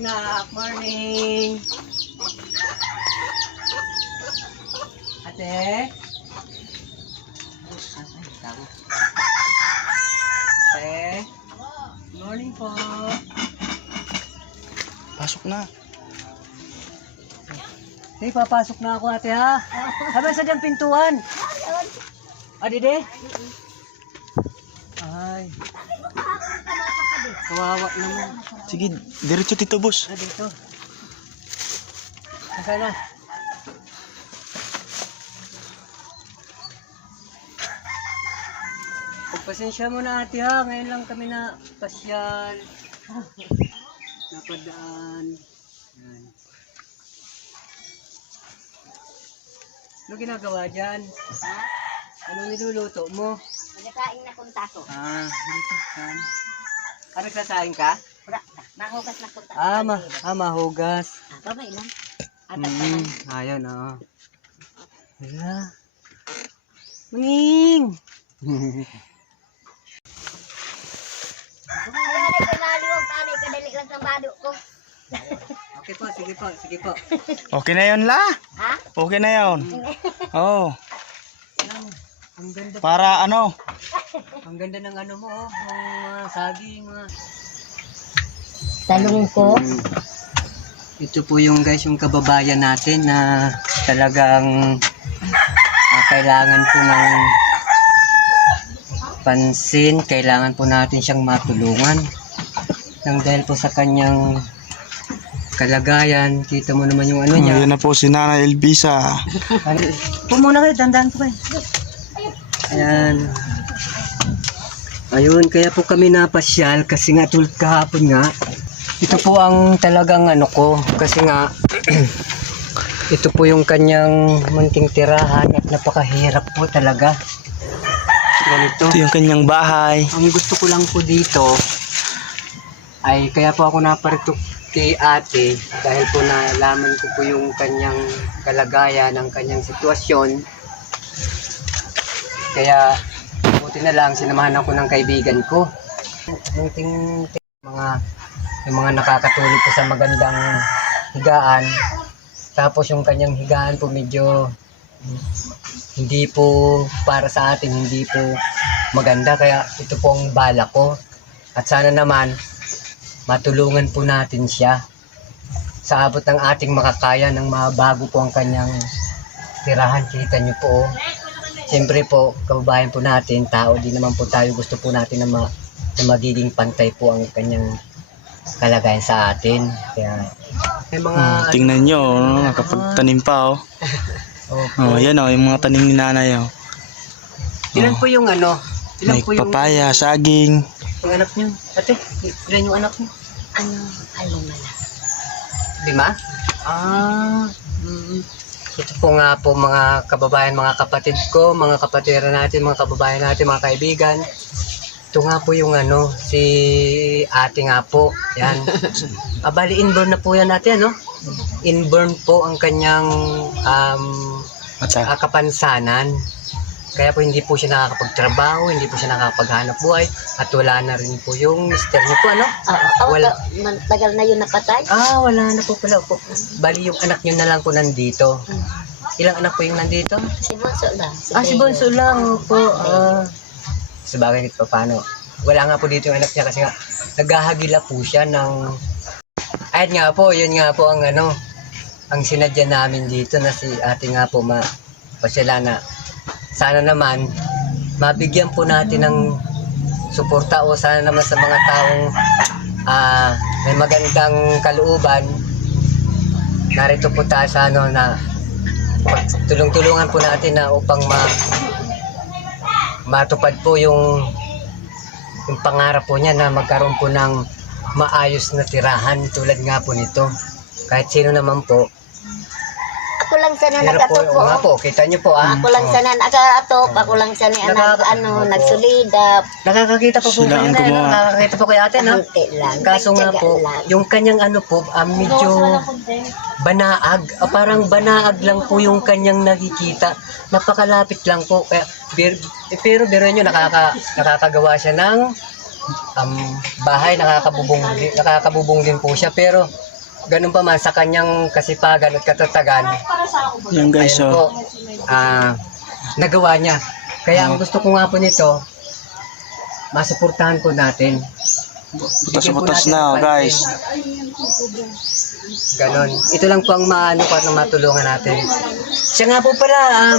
Nak, morning. Ate? Ate? Morning po. Pasok na. Hey, papasok na ako ate ha. Sabi sa dyan pintuan. Dide? Ay. Kawawa naman. Sige, diretso dito, boss. Dito. Nasaan na? Pagpasensya mo na ate ha. Ngayon lang kami na pasyal. Napadaan. Yan. Ano ginagawa dyan? Ano niluluto mo? Nagsasaing na kung taso. Dito. Nagsasaing ka? Mahugas na kung taso. Mahugas. Babay lang. Atat Ayan, Hala. Manging! Ayan, pinaliwag tali. Kadali lang sa bado ko. Okay po, sige po. Okay na yun, la. Ha? Okay na yun. Oo. Ang ganda. Para ano? Ang ganda ng ano mo, ng mga saging, mga... Talong ko. Ito po yung guys, yung kababayan natin na talagang kailangan po ng pansin, kailangan po natin siyang matulungan. Nang dahil po sa kanyang kalagayan, kita mo naman yung ano niya. Ayan na po si Nana Elvisa. Pumuna kayo, dandaan po kayo. Ayan. Ayun, kaya po kami napasyal kasi nga tulad kahapon nga. Ito po ang talagang ano ko kasi nga ito po yung kanyang munting tirahan at napakahirap po talaga. Ganito. Ito yung kanyang bahay. Ang gusto ko lang po dito ay kaya po ako naparito kay ate dahil po nalaman ko po yung kanyang kalagayan, ang kanyang sitwasyon. Kaya buti na lang sinamahan ako ng kaibigan ko. Yung mga nakakatulog po sa magandang higaan. Tapos yung kanyang higaan po medyo hindi po para sa atin, hindi po maganda. Kaya ito po ang bala ko. At sana naman matulungan po natin siya sa abot ng ating makakaya ng mabago po ang kanyang tirahan. Kita nyo po. Siyempre po, kababayan po natin, tao din naman po tayo. Gusto po natin na magiging pantay po ang kanyang kalagayan sa atin. Kaya may mga... Tingnan nyo, nakapagtanim pa, oh. Oh, yan, oh, yung mga tanim ni nanay, oh. Ilan po yung ano? Ilan May po yung... papaya, saging. Yung anak niyo? Ate, ilan yung anak niyo? Alam na. 5? Ito po nga po mga kababayan, mga kapatid ko, mga kapatira natin, mga kababayan natin, mga kaibigan. Ito nga po yung ano, si ate nga po. Yan. Bali, inborn na po yan natin, ano? Inborn po ang kanyang kapansanan. Kaya po hindi po siya nakakapagtrabaho, hindi po siya nakakapaghanap buhay. At wala na rin po yung mister niyo po, ano? Wala. Tagal na yun napatay. Wala na po pala po. Bali yung anak niyo na lang po nandito. Ilang anak po yung nandito? Si Bonso lang. Si Bonso lang po. Sabagay pa paano. Wala nga po dito yung anak niya kasi nga naghahagila po siya ng... Ayun nga po, yun nga po ang ano, ang sinadya namin dito na si ate nga po pasila na sana naman mabigyan po natin ng suporta o sana naman sa mga taong may magandang kalooban. Narito po tayo sa ano na tulong-tulungan po natin na upang matupad po yung pangarap po niya na magkaroon po ng maayos na tirahan tulad nga po nito. Kahit sino naman po. Ako lang sana Pero po, nagatupo. nga po, kita niyo po Ako lang sana nagatup. Ako lang sana nagsulidap. Nakakakita po po Sila kayo ang na, gumawa. nakakakita po kayo ate, no? Konti lang. Kaso nga po, yung kanyang ano po, medyo banaag, parang banaag lang po yung kanyang nakikita. Napakalapit lang po. Kaya, pero biro nyo, nakakagawa siya ng bahay, nakakabubong din po siya. Pero ganun pa man sa kanyang kasipagan at katatagan, Yan guys, ayun po, oh. nagawa niya. Kaya ang gusto ko nga po nito, masuportahan po natin. Butas-butas na, oh, guys. Ganon. Ito lang po ang maano ko at matulungan natin. Siya nga po pala,